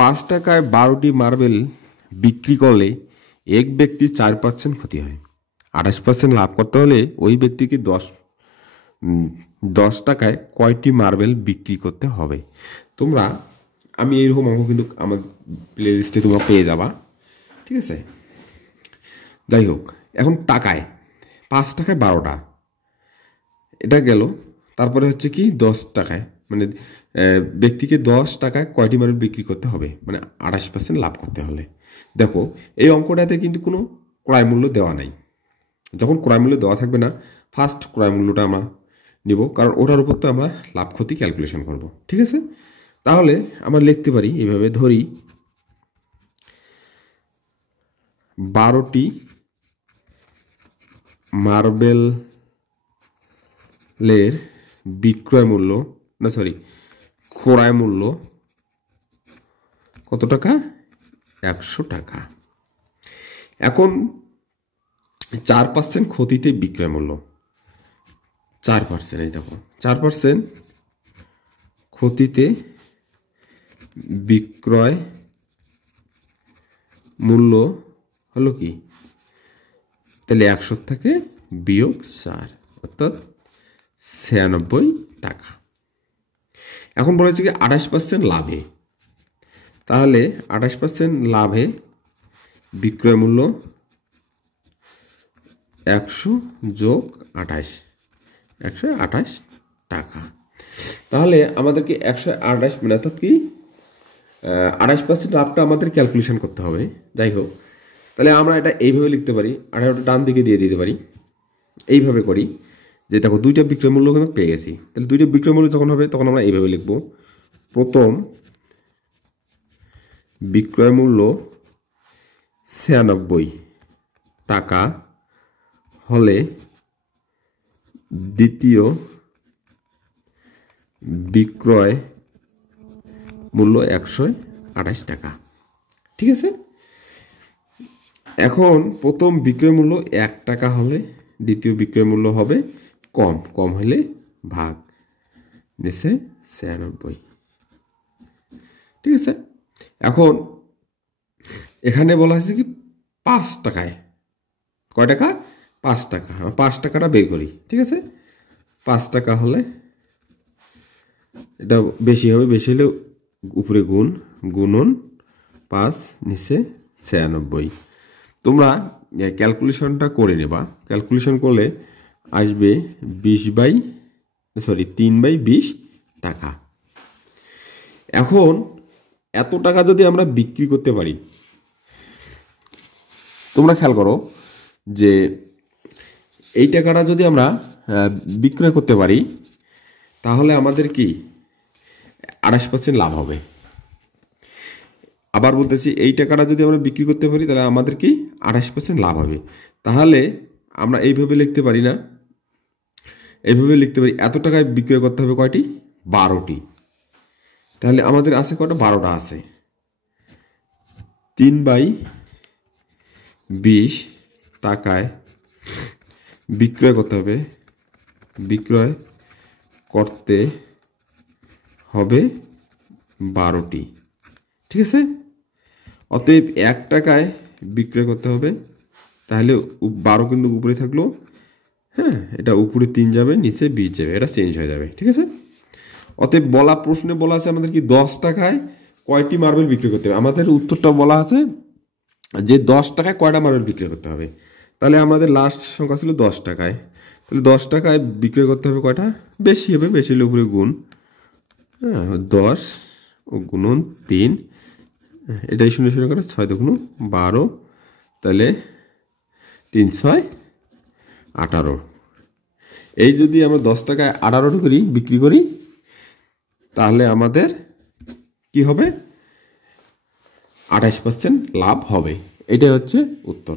5 টাকায় 12টি মার্বেল বিক্রি করলে এক ব্যক্তির 4% ক্ষতি হয়। 28% লাভ করতে হলে ওই ব্যক্তিকে 10 টাকায় কয়টি মার্বেল বিক্রি করতে হবে? তোমরা আমি এইরকম অঙ্ক কিন্তু আমার প্লে লিস্টে তোমরা পেয়ে যাবা, ঠিক আছে। যাই হোক, এখন টাকায় 5 টাকায় 12টা এটা গেল। তারপরে হচ্ছে কি 10 টাকায়, মানে ব্যক্তিকে 10 টাকায় কয়টি মার্বেল বিক্রি করতে হবে, মানে 28% লাভ করতে হলে। দেখো এই অঙ্কটাতে কিন্তু কোনো ক্রয় মূল্য দেওয়া নাই। যখন ক্রয় মূল্য দেওয়া থাকবে না, ফার্স্ট ক্রয় মূল্যটা আমরা নিব, কারণ ওটার উপর তো আমরা লাভ ক্ষতি ক্যালকুলেশন করব, ঠিক আছে। তাহলে আমরা লিখতে পারি এইভাবে, ধরি 12টি মার্বেলের বিক্রয় মূল্য ক্রয় মূল্য কত টাকা? 100 টাকা। এখন 4% ক্ষতিতে বিক্রয় মূল্য 4%, এই দেখো 4% ক্ষতিতে বিক্রয় মূল্য হলো কি, তাহলে 100 থেকে বিয়োগ 4 অর্থাৎ 96 টাকা। এখন বলেছে কি 28% লাভে, তাহলে 28% লাভে বিক্রয় মূল্য 100 যোগ 28, 128 টাকা। তাহলে আমাদেরকে 128 মানে অর্থাৎ কি 28% লাভটা আমাদের ক্যালকুলেশন করতে হবে। যাই হোক, তাহলে আমরা এটা এইভাবে লিখতে পারি, 18টা ডান দিকে দিয়ে দিতে পারি। এইভাবে করি যে দেখো দুইটা বিক্রয় মূল্য কিন্তু পেয়ে গেছি। তাহলে দুইটা বিক্রয় মূল্য যখন হবে তখন আমরা এইভাবে লিখব, প্রথম বিক্রয় মূল্য 96 টাকা হলে দ্বিতীয় বিক্রয় মূল্য 128 টাকা, ঠিক আছে। এখন প্রথম বিক্রয় মূল্য 1 টাকা হলে দ্বিতীয় বিক্রয় মূল্য হবে কম হলে ভাগ নিচে 96, ঠিক আছে। এখন এখানে বলা হয়েছে কি 5 টাকায়, কয় টাকা? 5 টাকা। 5 টাকাটা বের করি, ঠিক আছে। 5 টাকা হলে এটা বেশি হবে, বেশি হলে উপরে গুণন 5 নিচে 96। তোমরা ক্যালকুলেশনটা করে নেবা, ক্যালকুলেশন করলে আসবে 3/20 টাকা। এখন এত টাকা যদি আমরা বিক্রি করতে পারি, তোমরা খেয়াল করো যে এই টাকাটা যদি আমরা বিক্রয় করতে পারি তাহলে আমাদের কি 28% লাভ হবে। আবার বলতেছি, এই টাকাটা যদি আমরা বিক্রি করতে পারি তাহলে আমাদের কি 28% লাভ হবে। তাহলে আমরা এইভাবে লিখতে পারি না, এইভাবে লিখতে পারি এত টাকায় বিক্রয় করতে হবে কয়টি? 12টি। তাহলে আমাদের আছে কয়টা? 12টা আছে। 3/20 টাকায় বিক্রয় করতে হবে, বিক্রয় করতে হবে 12টি, ঠিক আছে। অতএব 1 টাকায় বিক্রয় করতে হবে, তাহলে 12 কিন্তু উপরে থাকলো, হ্যাঁ, এটা উপরে 3 যাবে, নিচে 20 যাবে, এটা চেঞ্জ হয়ে যাবে, ঠিক আছে। অতএব প্রশ্নে বলা আছে আমাদের কি 10 টাকায় কয়টি মার্বেল বিক্রি করতে হবে। আমাদের উত্তরটা বলা আছে যে 10 টাকায় কয়টা মার্বেল বিক্রি করতে হবে। তাহলে আমাদের লাস্ট সংখ্যা ছিল 10 টাকায়, তাহলে 10 টাকায় বিক্রয় করতে হবে কয়টা? বেশি হবে, বেশি হলে উপরে গুণ, 10 ও গুণন 3, এটাই 0 0 করে 6 2 12, তাহলে 3 6 18। এই যদি আমরা 10 টাকায় 18টি করি বিক্রি করি তাহলে আমাদের কি হবে? 28% লাভ হবে। এটাই হচ্ছে উত্তর।